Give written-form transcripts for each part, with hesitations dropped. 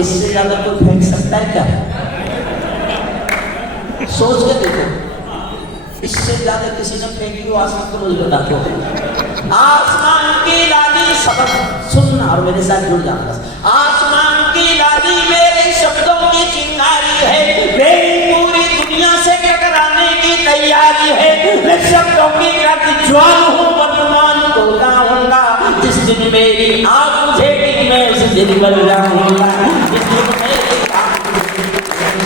इससे ज्यादा कोई फेंक सकता है क्या? सोच के देखो, इससे ज्यादा किसी ने फेंकी हो आसमान को, मुझे बता दो। आसमान की लाली सबक सुनना और मेरे साथ जुड़ जाना। आसमान की लाली मेरे शब्दों की चिंगारी है, मेरी पूरी दुनिया से टकराने की तैयारी है। मैं शब्दों की ज्वाल हूँ, वर्तमान को गाऊंगा। जिस दिन मेरी आँख बुझेगी मैं उस दिन बन जाऊंगा।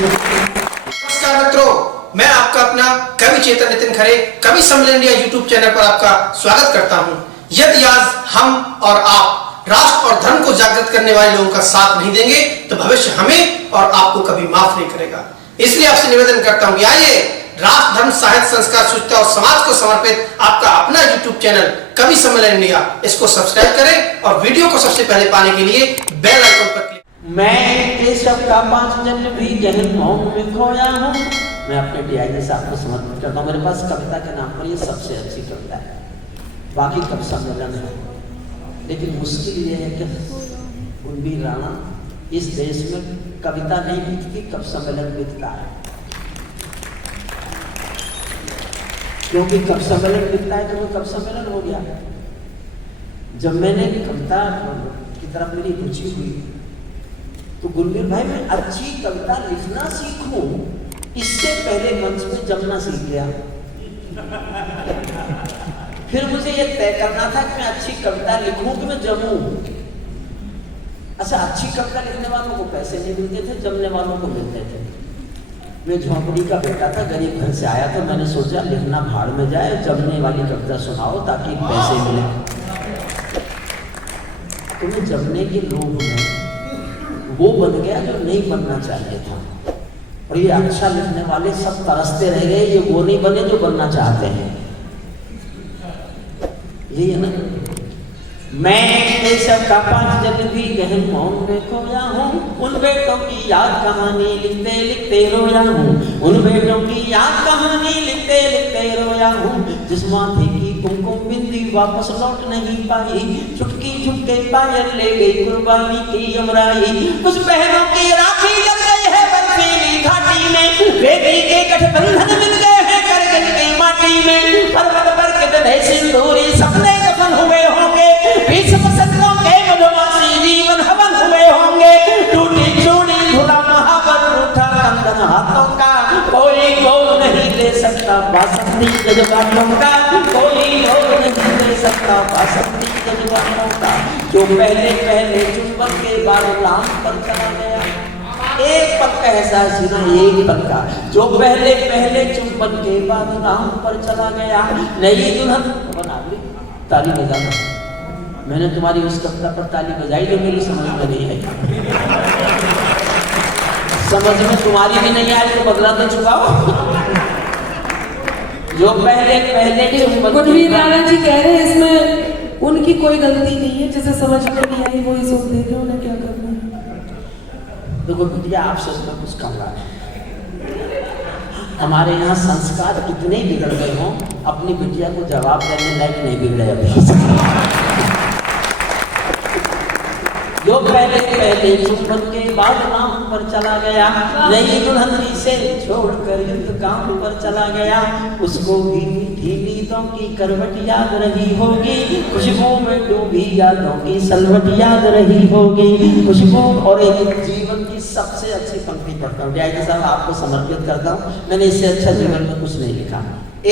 नमस्कार मित्रों, मैं आपका अपना कवि चेतन नितिन खरे कवि सम्मेलन इंडिया यूट्यूब चैनल पर आपका स्वागत करता हूं। यदि आज हम और आप राष्ट्र और धर्म को जागृत करने वाले लोगों का साथ नहीं देंगे तो भविष्य हमें और आपको कभी माफ नहीं करेगा। इसलिए आपसे निवेदन करता हूं कि आइए राष्ट्र, धर्म, साहित्य, संस्कार, शुचिता और समाज को समर्पित आपका अपना यूट्यूब चैनल कवि सम्मेलन इंडिया, इसको सब्सक्राइब करें और वीडियो को सबसे पहले पाने के लिए बेल आइकन पर क्लिक। मैं केशव का 5 जन्म भी गहन मौन में खोया हूँ। मैं अपने DIG साहब को समर्पित करता हूँ। मेरे पास कविता के नाम पर ये सबसे अच्छी कविता है, बाकी कवि सम्मेलन है। लेकिन मुश्किल ये है कि कुंभी राणा, इस देश में कविता नहीं बिकती, कवि सम्मेलन बिकता है। क्योंकि कवि सम्मेलन बिकता है तो वो कवि सम्मेलन हो गया। जब मैंने कविता की तरफ मेरी रुचि हुई तो गुरवीर भाई मैं अच्छी कविता लिखना सीखूं, इससे पहले मंच पे जमना सीख गया। फिर मुझे ये तय करना था कि मैं अच्छी कविता लिखूं कि मैं जमूं। अच्छा, अच्छी कविता लिखने वालों को पैसे नहीं मिलते थे, जमने वालों को मिलते थे। मैं झोंपड़ी का बेटा था, गरीब घर से आया था। मैंने सोचा लिखना भाड़ में जाए, जमने वाली कविता सुनाओ ताकि पैसे मिले। तुम्हें जमने के लोभ में वो बन गया जो नहीं बनना चाहिए था, और ये अच्छा लिखने वाले सब तरसते रह गए, ये वो नहीं बने जो बनना चाहते हैं। यही है ना। मैं केशव का 5 जन्म भी गहन मौन में खोया हूँ। उन बेटों की याद कहानी लिखते लिखते रोया हूँ। उन बेटों की याद कहानी लिखते लिखते रोया हूँ। जिस माथे की कुमकुम बिंदी वापस लौट नहीं पाई, चुटकी चुटके पायल ले गई कुर्बानी की अमराई। कुछ बहनों की राखी लग गई है बर्फीली घाटी में, बेटी के गठबंधन मिल गए हैं करगिल की माटी में। पर्वत पर कितने सिंदूरी सपने दफन हुए होंगे, 20 बसंतों के मधुमासी जीवन हवन हुए होंगे। टूटी चूड़ी धुला महावर रूठा कंगन हाथों का, कोई मोल नहीं ले सकता बासंती जज्बातों का। कोई मोल नहीं ले सकता बासंती जज्बातों का। जो पहले पहले चुंबन के बाद लाम पर चला गया, एक पल का एहसास जीना, एक पल का। जो पहले पहले चुंबन के बाद राम पर चला गया, नई दुल्हन बना ली। ताली बजाना, मैंने तुम्हारी उस कविता पर ताली बजाई जो मेरी समझ में नहीं आई। समझ में तुम्हारी भी नहीं आई तो बदला तो चुकाओ। जो पहले पहले गुरवीर राणा जी कह रहे हैं इसमें उनकी कोई गलती नहीं है, जिसे समझ में नहीं आई वो ही सुन देंगे, उन्हें क्या करना है। देखो बिटिया, आपसे मैं कुछ कहूँगा, हमारे यहाँ संस्कार कितने बिगड़ गए हों, अपनी बिटिया को जवाब देने लायक नहीं बिगड़े अभी। जो पहले पहले चुंबन के बाद नाम पर चला गया, नई दुल्हन से छोड़कर युद्ध काम पर चला गया। उसको भी मीठी नींदों की करवट याद रही होगी, खुशबू में डूबी यादों की सलवट याद रही होगी। खुशबू और एक जीवन की सबसे अच्छी पंक्ति पढ़ता हूँ, DIG साहब आपको समर्पित करता हूँ। मैंने इससे अच्छा जीवन में कुछ नहीं लिखा।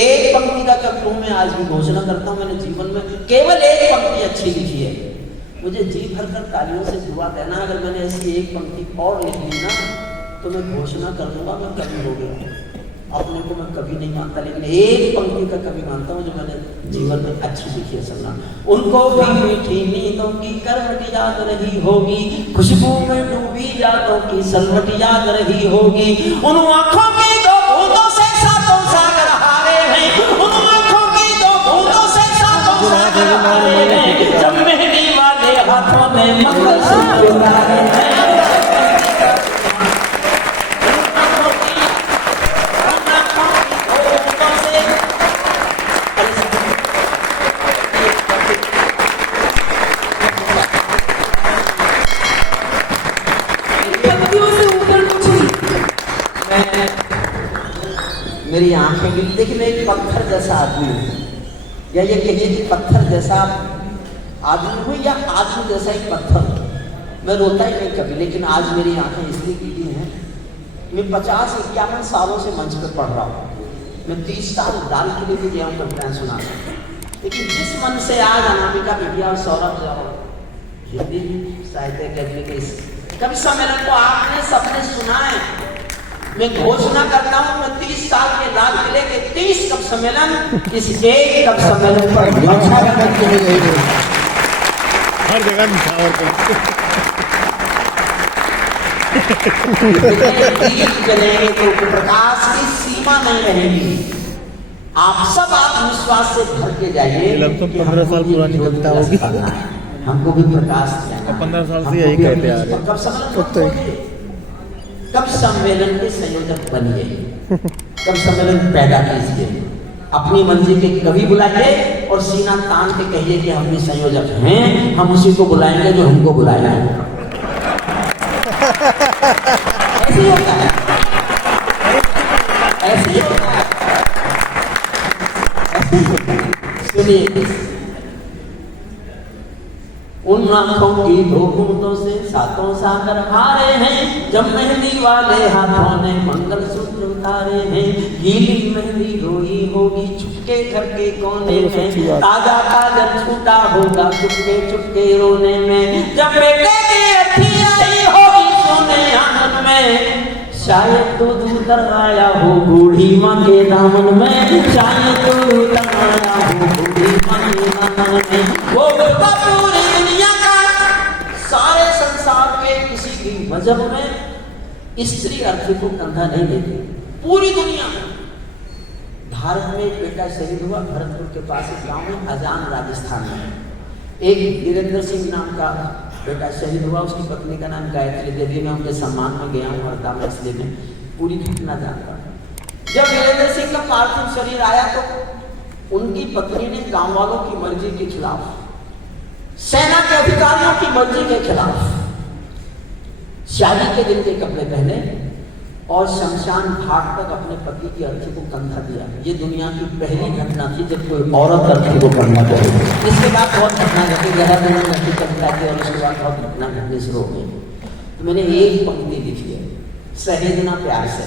एक पंक्ति का कविता मैं आज भी घोषणा करता हूँ, मैंने जीवन में केवल एक पंक्ति अच्छी लिखी है। मुझे जी भर कर तालियों से दुआ देना, अगर मैंने ऐसी एक पंक्ति और लिख ली ना तो मैं घोषणा कर दूंगा मैं कवि हो गया। अपने को मैं कवि नहीं मानता, लेकिन एक पंक्ति का कवि मानता हूँ जो मैंने जीवन में अच्छी लिखी है। सुनना, उनको भी मीठी नींदों की करवट याद रही होगी, खुशबू में डूबी यादों की सलवट याद रही होगी। उन आँखों की दो बूंदों से सातों सागर हारे हैं, उन आँखों की दो बूंदों से सातों सागर हारे हैं। जब मेहंदी वाले हाथों में मंगलसूत्र पहनाए हैं, मेरी आंखें भी, देखिए मैं एक पत्थर जैसा आदमी हूँ, या ये कहिए कि पत्थर जैसा आदमी हूँ या आदमी जैसा ही पत्थर। मैं रोता ही नहीं कभी, लेकिन आज मेरी आंखें इसलिए गीली हैं। मैं 50-51 सालों से मंच पर पढ़ रहा हूँ। मैं 30 साल दाल के लिए भी गया हूँ कविताएं सुनाना, लेकिन जिस मन से आज अनामिका बिटिया और सौरभ हिंदी साहित्य अकेडमी के कवि सम्मेलन को आपने सबने सुना है। मैं घोषणा करता हूँ, मैं 30 साल के लाल किले के 30 कवि सम्मेलन इस एक कवि सम्मेलन पर हर जगह निछावर कर जलेंगे तो प्रकाश की सीमा नहीं रहेगी। आप सब आत्मविश्वास से भर के जाइए। लगभग 15 साल पुरानी कविता होगी। हमको भी प्रकाश देना। 15 साल से यही कहते आ रहे हैं। कब सम्मेलन के संयोजक बनिए, कब सम्मेलन पैदा कीजिए, अपनी मंजिल के कभी बुलाइए और सीना तान के कहिए कि हम भी संयोजक हैं, हम उसी को बुलाएंगे जो हमको बुलाया है। ऐसे ही होता है, ऐसे ही होता है, ऐसे ही होता है। सुनिए, उन आंखों की दो बूंदों से सातों सागर हारे हैं, जब मेहंदी वाले हाथों ने मंगलसूत्र उतारे हैं। गीली मेहंदी रोई होगी चुपके घर के कोने में, ताजा काजल छूटा होगा चुपके चुपके रोने में। जब बेटे की अर्थी आई होगी सोने आंगन में, शायद तो दूर आया हो बूढ़ी माँ के दामन में, शायद तो दूर आया हो बूढ़ी माँ के दामन में। वो पूरी दुनिया का, सारे संसार के किसी भी मजहब में स्त्री अर्थी को कंधा नहीं देती, पूरी दुनिया में। भारत में एक बेटा शहीद हुआ भरतपुर के पास एक गांव में, अजान राजस्थान में। एक वीरेंद्र सिंह नाम का बेटा शहीद हुआ, उसकी पत्नी का नाम गायत्री देवी। मैं उनके सम्मान में गया हूँ हरदा में, इसलिए मैं पूरी घटना जानता हूँ। जब वीरेंद्र सिंह का पार्थिव शरीर आया तो उनकी पत्नी ने गांव वालों की मर्जी के खिलाफ, सेना के अधिकारियों की मर्जी के खिलाफ शादी के दिन के कपड़े पहने और शमशान घाट तक अपने पति की अर्थी को कंधा दिया। ये दुनिया की पहली घटना थी जब कोई औरत अर्थी को कंधा करे। इसके बाद बहुत घटना घटी, अर्थी कविता की, और उसके बाद बहुत घटना घटने शुरू हो गई। तो मैंने एक पंक्ति लिखी है, सहेजना प्यार से।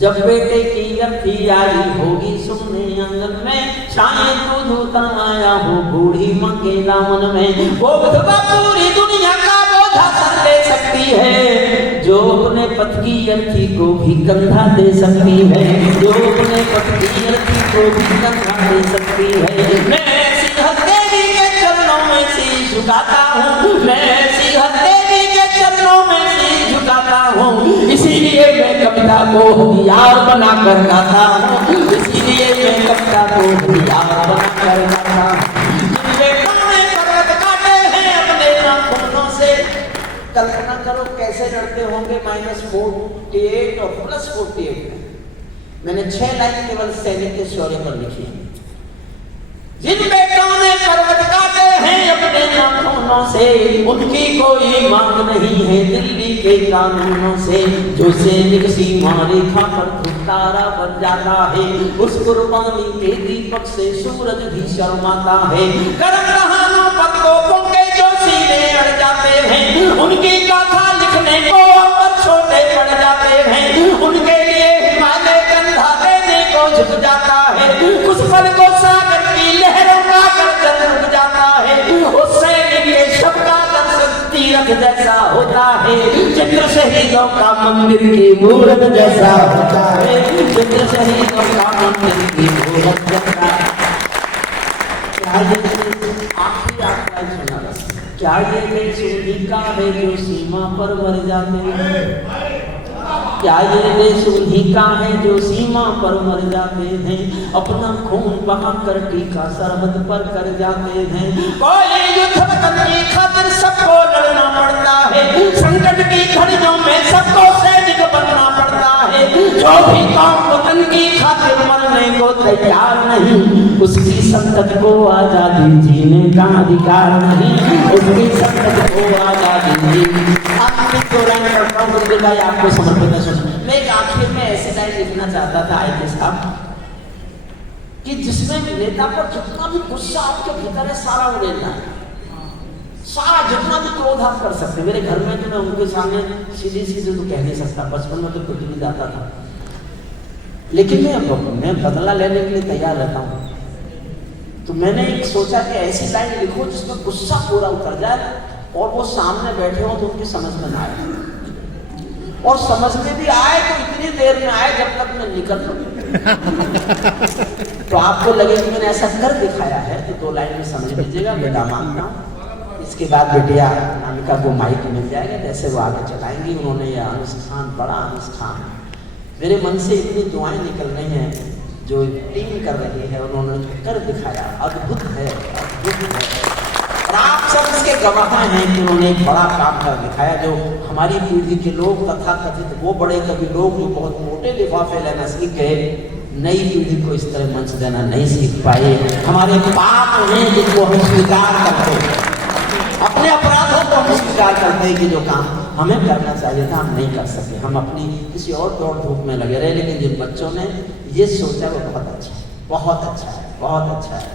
जब बेटे की अर्थी आई होगी सोने आंगन में, शायद तो धोता आया हो बूढ़ी माँ के दामन में। वो विधवा पूरी दुनिया का बोझा सर ले सकती है, जो अपने पति की अर्थी को भी कंधा दे सकती है, जो अपने पति की अर्थी को भी कंधा दे सकती है। मैं सिंहत देवी के चरणों में सिर झुकाता हूँ, मैं सिंहत देवी के चरणों में सिर झुकाता हूँ। इसीलिए मैं कविता को हथियार बना कर गाता हूँ, इसीलिए मैं कविता को हथियार बना कर गाता हूँ। कल्पना करो कैसे लड़ते होंगे -48 और +48 में। मैंने 6 लाइन केवल सैनिक के शौर्य पर लिखी है। जिन बेटों ने पर्वत काटे हैं अपने नाखूनों से, उनकी कोई मांग नहीं है दिल्ली के कानूनों से। जो सैनिक सीमा रेखा पर तारा बन जाता है, उस कुर्बानी के दीपक से सूरज भी शर्माता है। गर्म कहानों पर तोपों के जो सीने अड़ जाते हैं, उनकी गाथा लिखने को पर छोटे पड़ जाते हैं। उनके लिए हिमालय कंधा देने को झुक जाता है, उस पल को सागर की लहरों का गर्जन रुक जाता है। उस सैनिक के शब्द का दर्शन तीरथ जैसा होता है, चित्र शहीदों का मंदिर की मूरत जैसा होता है, चित्र शहीदों का मंदिर की मूरत जैसा। क्या ये देश उन्हीं का है जो सीमा पर मर जाते हैं? क्या ये देश उन्हीं का है जो सीमा पर मर जाते हैं? अपना खून बहा कर टीका सरहद पर कर जाते हैं। कोई युद्ध वतन की खातिर सबको लड़ना पड़ता है, संकट की घड़ियों में सबको सैनिक बनना पड़ता है। जो भी काम वतन की खातिर मरने को तैयार नहीं, उसकी संकट को आजादी जीने का अधिकार नहीं, उसकी संकट को आजादी जीने। आपको समर्पित है। मैं आखिर में ऐसे लाइन लिखना चाहता था आईपीएस साहब कि जिसमें नेता पर जितना भी गुस्सा आपके भीतर है सारा उड़ेलना है, सारा जितना भी क्रोध आप कर सकते हैं। मेरे घर में तो मैं उनके सामने सीधे सीधे तो कह नहीं सकता, बचपन में तो कुछ भी जाता था, लेकिन मैं बदला लेने के लिए तैयार रहता हूँ। तो मैंने एक सोचा कि ऐसी लाइन लिखो जिसमें गुस्सा पूरा उतर जाए और वो सामने बैठे हो तो उनकी समझ में ना आए, और समझ में भी आए तो इतनी देर में आए जब तक मैं निकल लूं। तो आपको लगे कि मैंने ऐसा कर दिखाया है तो 2 लाइन में समझ लीजिएगा, बेटा मांगता हूँ। इसके बाद बेटिया अनामिका को माइक मिल जाएगा, जैसे वो आगे चलाएंगी। उन्होंने यह अनुष्ठान, बड़ा अनुष्ठान, मेरे मन से इतनी दुआएं निकल रही हैं जो टीम कर रही है, उन्होंने कर दिखाया, अद्भुत है, अद्भुत है। और आप सब इसके गवाह हैं कि उन्होंने एक बड़ा काम कर दिखाया जो हमारी पीढ़ी के लोग तथा कथित वो बड़े कवि लोग जो बहुत मोटे लिफाफे लेना सीख गए, नई पीढ़ी को इस तरह मंच देना नहीं सीख पाए। हमारे पाप हैं जिनको हम स्वीकार करते हैं, अपने अपराधों को हम स्वीकार करते हैं कि जो काम हमें करना चाहिए था हम नहीं कर सके, हम अपनी किसी और दौड़ धूप में लगे रहे। लेकिन जिन बच्चों ने ये सोचा वो बहुत अच्छा है, बहुत अच्छा है, बहुत अच्छा है।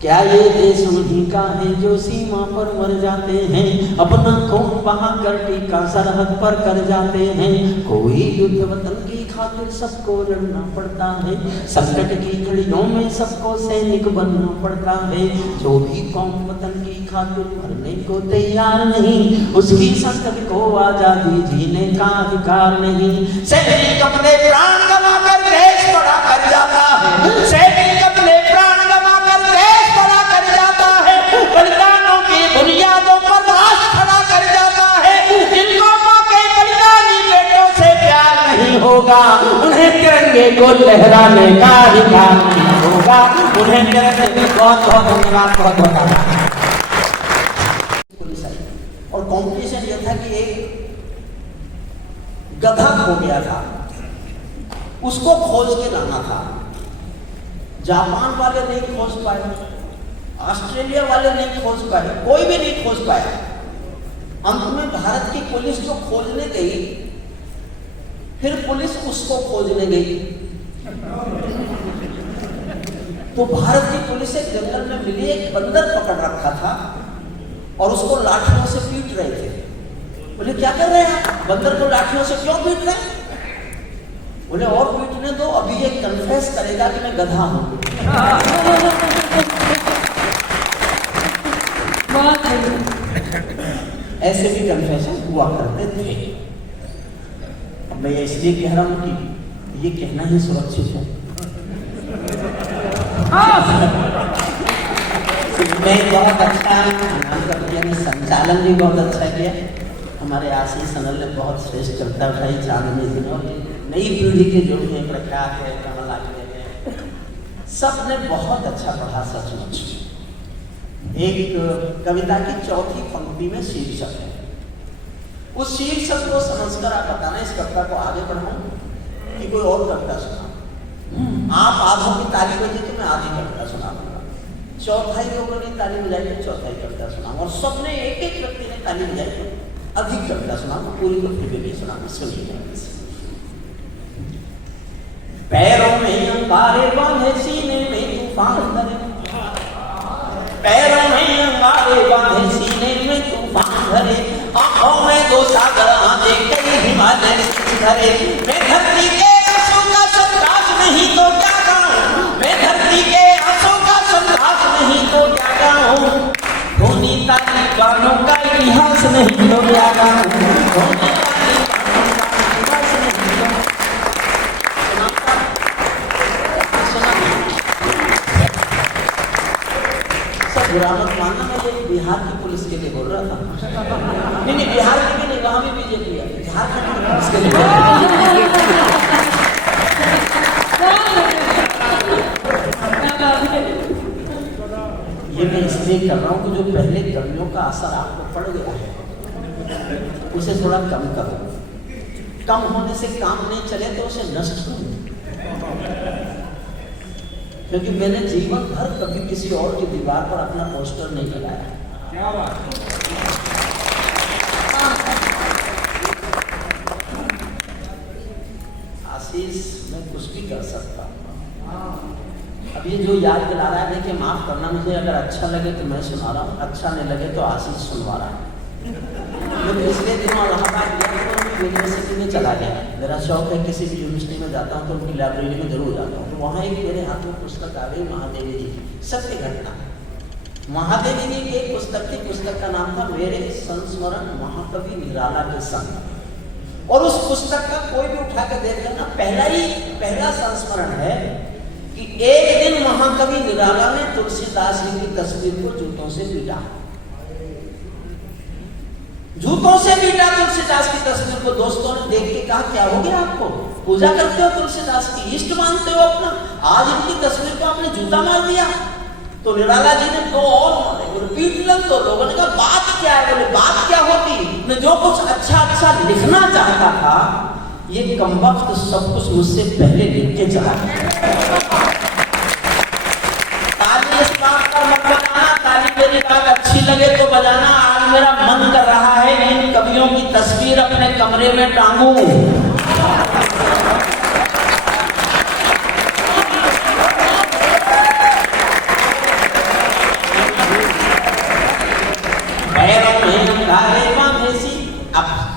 क्या ये देश उन्हीं का है जो सीमा पर मर जाते हैं, अपना खून बहा कर टीका सरहद पर कर जाते हैं। कोई युद्ध वतन की खातिर सबको लड़ना पड़ता है, संकट की घड़ियों में सबको सैनिक बनना पड़ता है। जो भी कौम वतन की खातिर मरने को तैयार नहीं, उसकी संकट को आजादी जीने का अधिकार नहीं। सैनिक अपने प्राण गवा कर देश बड़ा कर जाता है, सैनिक अपने प्राण गवा कर देश बड़ा कर जाता है, बलिदानों की बुनियादों पर राष्ट्र खड़ा कर जाता है। जिनको मां के बलिदानी बेटों से प्यार नहीं होगा, उन्हें तिरंगे को लहराने का अधिकार नहीं होगा, उन्हें तिरंगे। बहुत बहुत धन्यवाद, बहुत बहुत आभार। और कॉम्पिटिशन यह था कि एक गधा खो गया था, उसको खोज के लाना था। जापान वाले नहीं खोज पाए, ऑस्ट्रेलिया वाले नहीं खोज पाए, कोई भी नहीं खोज पाया। अंत में भारत की पुलिस जो खोजने गई, फिर पुलिस उसको खोजने गई। तो भारत की पुलिस एक जंगल में मिली, एक बंदर पकड़ रखा था और उसको लाठियों से पीट रहे थे। बोले क्या कर रहे हैं, बंदर को लाठियों से क्यों पीट रहे हैं? बोले और पीटने दो, अभी ये कन्फेस करेगा कि मैं गधा हूं। ऐसे भी कन्फेशन हुआ करते थे। अब मैं इसलिए कह रहा हूं कि ये कहना ही सुरक्षित है। मैं बहुत अच्छा, संचालन भी बहुत अच्छा किया। हमारे आशीष अनल ने बहुत श्रेष्ठ कविता उठाई चांदनी दिनों। नई पीढ़ी के जो भी प्रख्यात है, कमल आगे है, सब ने बहुत अच्छा पढ़ा सचमुच। एक कविता की चौथी पंक्ति में शीर्षक है, उस शीर्षक को समझकर आप बताना इस कविता को आगे बढ़ाऊं कि कोई और कविता सुना। आप आधों की ताली बजी तो मैं आधी कविता सुनाऊंगा, चौथाई लोगों ने ताली बजाई तो चौथाई कविता सुनाऊंगा, और सबने एक एक व्यक्ति ने ताली बजाई तो अधिक कविता सुनाऊंगा, पूरी को फिर भी नहीं सुनाऊंगा। सुनिए, पैरों में अंगारे बांधे सीने में तूफान धरे, पैरों में अंगारे बांधे सीने में तूफान धरे, आंखों में दो सागर आंधे कई हिमालय धरे। मैं धरती के आंसू का संघास नहीं तो क्या गाऊं, मैं धरती के आंसू का संघास नहीं तो क्या गाऊं, धोनी ताली गानों का इतिहास नहीं तो क्या गाऊं। बुरा मत मानना, मैं ये बिहार की पुलिस के लिए बोल रहा था। नहीं, बिहार की भी नहीं, वहां भी बीजेपी है, झारखंड की पुलिस के लिए बोल रहा था। ये मैं इसलिए कर रहा हूँ कि जो पहले कवियों का असर आपको पड़ गया है उसे थोड़ा कम करो। कम होने से काम नहीं चले तो उसे नष्ट करो, क्योंकि मैंने जीवन भर कभी किसी और की दीवार पर अपना पोस्टर नहीं लगाया। क्या बात है? आशीष मुझे जो याद दिला रहा है, देखिए माफ करना, मुझे अगर अच्छा लगे तो मैं सुना रहा हूँ, अच्छा नहीं लगे तो आशीष सुनवा रहा है। मैं पिछले दिनों इलाहाबाद यूनिवर्सिटी में चला गया। मेरा शौक है किसी भी यूनिवर्सिटी में जाता हूँ तो उनकी लाइब्रेरी में जरूर जाता हूँ। तो वहाँ एक मेरे हाथ में पुस्तक आ गई, महादेवी जी की सत्य घटना। महादेवी जी की एक पुस्तक थी, पुस्तक का नाम था मेरे संस्मरण महाकवि निराला के संग। और उस पुस्तक का कोई भी उठा कर देख लेना, पहला संस्मरण है कि एक दिन महाकवि निराला ने तुलसीदास जी की तस्वीर को जूतों से पीटा। जूतों से पीटा तुलसीदास की तस्वीर को। दोस्तों ने देख के कहा, क्या हो गया आपको? पूजा करते हो तुलसीदास की, इष्ट मानते हो अपना, आज इनकी तस्वीर को आपने जूता मार दिया। तो निराला जी ने दो और मारे, बोले पीट लन। तो लोगों ने कहा बात क्या है? बोले बात क्या होती, मैं जो कुछ अच्छा लिखना चाहता था ये कमबख्त सब कुछ मुझसे पहले लिख के चला गया। ताली इस बात पर मत बजाना, ताली मेरी बात अच्छी लगे तो बजाना। आज मेरा मन कर रहा है इन कवियों की तस्वीर अपने कमरे में टांगूं।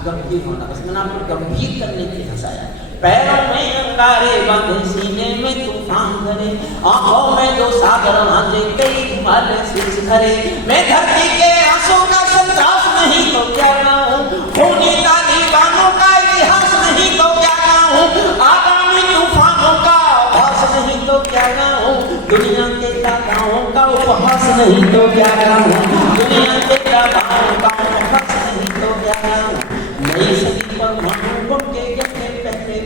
गंभीर होना, बस मैंने आपको गंभीर करने के लिए हंसाया। पैरों में अंगारे बांधे, सीने में तूफान भरे, आंखों में दो सागर भांजे, कई हिमालय शीर्ष धरे। मैं धरती के आंसू का संतरास नहीं तो क्या गाऊं, खूनी तालिबानों का इतिहास नहीं तो क्या गाऊं, आगामी तूफानों का आभास नहीं तो क्या गाऊं, दुनिया के दादाओं का उपहास नहीं तो क्या गाऊं, दुनिया के दादाओं का उपहास नहीं तो क्या गाऊं। नई सदी पर मनुष्यों के गहरे पहले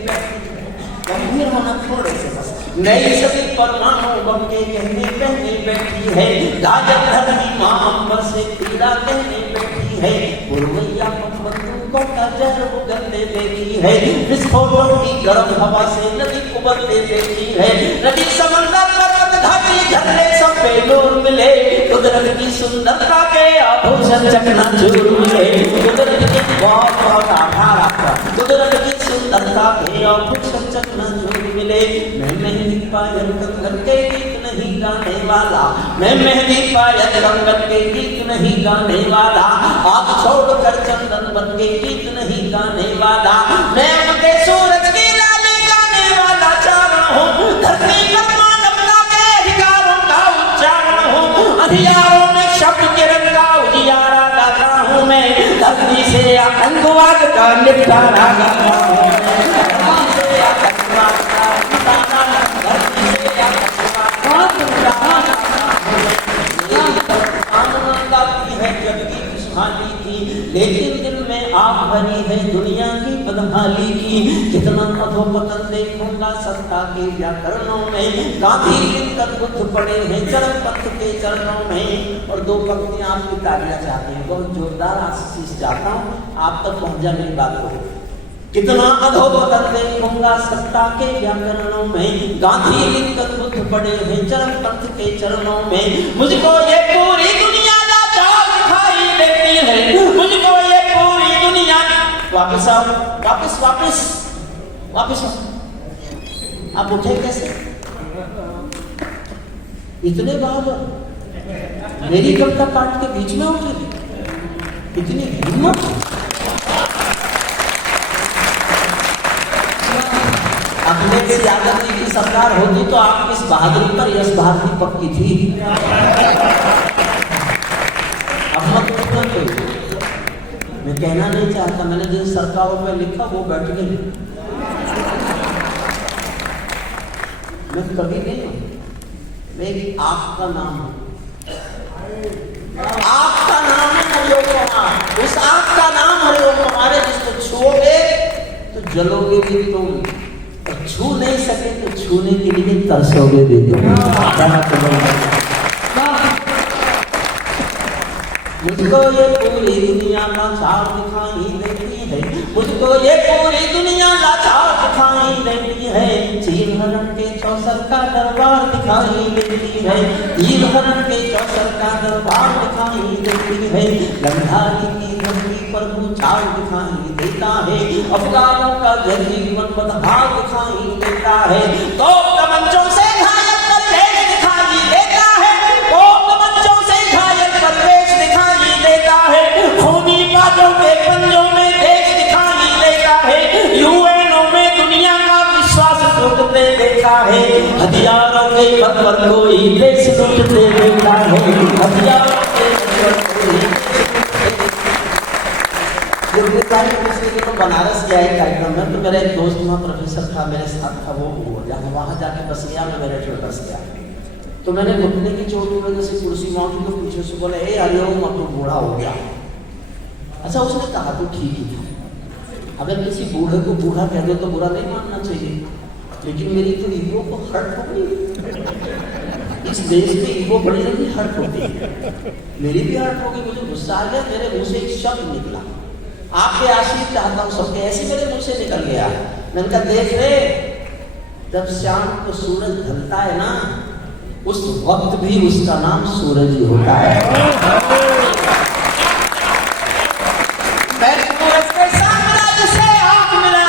गंभीर होना थोड़े से बस। नई सदी पर मानव के कहने पहने बैठी है, गाजर धरती माँ अंबर से पीड़ा कहने बैठी है, पुरवैया बंदूकों का जहर उगलने लगी है, विस्फोटों की गर्म हवा से नदी उबलने लगी है, नदी समंदर पर्वत घाटी झरने सब पे नूर मिले, कुदरत की सुंदरता के आभूषण चकनाचूर मिले, कुदरत की बहुत आभार आपका, कुदरत की सुंदरता के आभूषण चकनाचूर मिले। मैं मेहंदी पायल कंगन के गीत नहीं गाने वाला, मैं मेहंदी पायल कंगन के गीत नहीं गाने वाला, आग छोड़कर चंदन बन के गीत नहीं गाने वाला, मैं उनके सूरज की लाली गाने वाला चारण हूँ, धरती पर मानवता के अधिकारों का उच्चारण हूँ, अंधियारों में शब्द किरण का उजियारा गाता हूँ मैं, धरती से आतंकवाद का निपटारा गाता हूँ मैं, धरती से आतंकवाद का निपटारा, धरती से आतंकवाद का गाती है जबकि खुशहाली की, लेकिन दिल में आग भरी है दुनिया की बदहाली की, कितना अधोपतन देखूंगा सत्ता के व्याकरणों में, गांधी लिखकर बुद्ध पड़े हैं चरम पंथ के चरणों में। और दो पंक्तियां आपकी तालियां चाहते हैं, बहुत जोरदार आशीष चाहता हूँ, आप तक पहुंच जाए मेरी बात को। कितना अधोपतन देखूंगा सत्ता के व्याकरणों में, गांधी लिखकर बुद्ध पड़े हैं चरम पंथ के चरणों में, मुझको ये पूरी दुनिया लाचार दिखाई देती है, मुझको ये पूरी दुनिया। वापस आओ, वापस वापस वापस आओ। आप उठे कैसे? इतने बार मेरी कविता पाठ के बीच में उठे, इतनी हिम्मत। अखिलेश यादव जी की सरकार होती तो आप इस बहादुरी पर यश भारती पक्की थी। अब मत उठना कोई, मैं कहना नहीं चाहता, मैंने जिन सरकारों में लिखा वो बैठ गई। मैं कभी नहीं हूं, मेरी आँख का नाम हूं, आँख का नाम है हरिओम कुमार, उस आँख का नाम हरिओम कुमार है जिसको छुओगे तो जलोगे भी तुम, छू नहीं सके तो छूने के लिए तरसोगे भी तुम। मुझको ये पूरी दुनिया लाचार दिखाई देती है, मुझको ये पूरी दुनिया लाचार दिखाई देती है, चीर हरण के चौसर का दरबार दिखाई देती है, चीर हरण के चौसर का दरबार दिखाई देती है, गंधारी की धरती पर भूचाल दिखाई देता है, अफगानों का जनजीवन बदहाल दिखाई देता है, तो तमंचों से घायल कर देश दिखाई पर कोई देश लूटते देखा है, हथियारों के बल पर कोई तो बनारस गया एक कार्यक्रम में, तो मेरा एक दोस्त वहाँ प्रोफेसर था, मेरे साथ था, वो जहाँ वहाँ जाके बस गया, मैं मेरे ट्रेन बस गया। तो मैंने घुटने की चोट की वजह से कुर्सी मांगी, तो पीछे से बोला ए अरे मत तो बूढ़ा हो गया। अच्छा उसने कहा तो ठीक ही था, अगर किसी बूढ़े को बूढ़ा कह दो तो बुरा नहीं मानना चाहिए, लेकिन मेरी तो ईगो को हर्ट हो गई। इस देश में ईगो बड़ी जल्दी हर्ट होती है, मेरी भी हर्ट हो गई। मुझे गुस्सा आ गया, मेरे मुंह से एक शब्द निकला, आपके आशीर्वाद चाहता हूँ सबके, ऐसे मेरे मुंह से निकल गया। मैंने कहा देख रे, जब शाम को सूरज ढलता है ना, उस वक्त भी उसका नाम सूरज ही होता है। मैं सूरज के साम्राज्य से आंख मिला,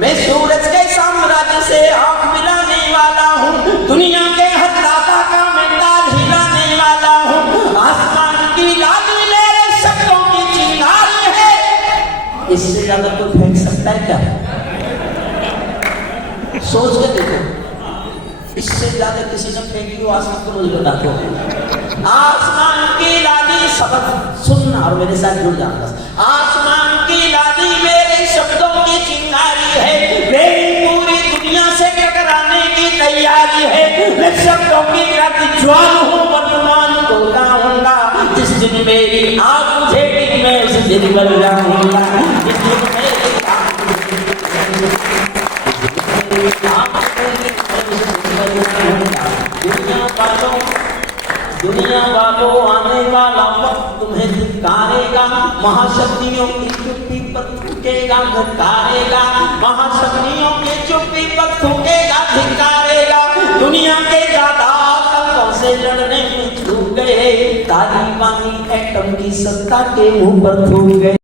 मैं सूरज के साम्राज्य से आंख मिलाने वाला हूँ, दुनिया के हर दाता का मैं ताज हिलाने वाला हूँ, आसमान की लाली मेरे शब्दों की चिंगारी है। इससे ज्यादा कोई फेंक सकता है क्या? सोच के देखो, इससे ज्यादा किसी ने फेंकी हो आसमान को, मुझे बता दो। आसमान की लाली शब्द सुनना और मेरे साथ जुड़ जाना। आसमान की लाली मेरे शब्दों की चिंगारी है, मेरी पूरी दुनिया से टकराने की तैयारी है। मैं शब्दों की ज्वाल हूँ, वर्तमान को गाऊंगा, जिस दिन मेरी आँख बुझेगी मैं उस दिन बन जाऊंगा। जिस दिन मेरी आँख दुनिया वालों आने वाला वक्त तुम्हें धिक्कारेगा, महाशक्तियों की चुप्पी पर थूकेगा धिक्कारेगा, महाशक्तियों की चुप्पी पर थूकेगा धिक्कारेगा। दुनिया के दादा कौन से लड़ने में चूक गए, तालिबानी एटम की सत्ता के मुंह पर थूक गए।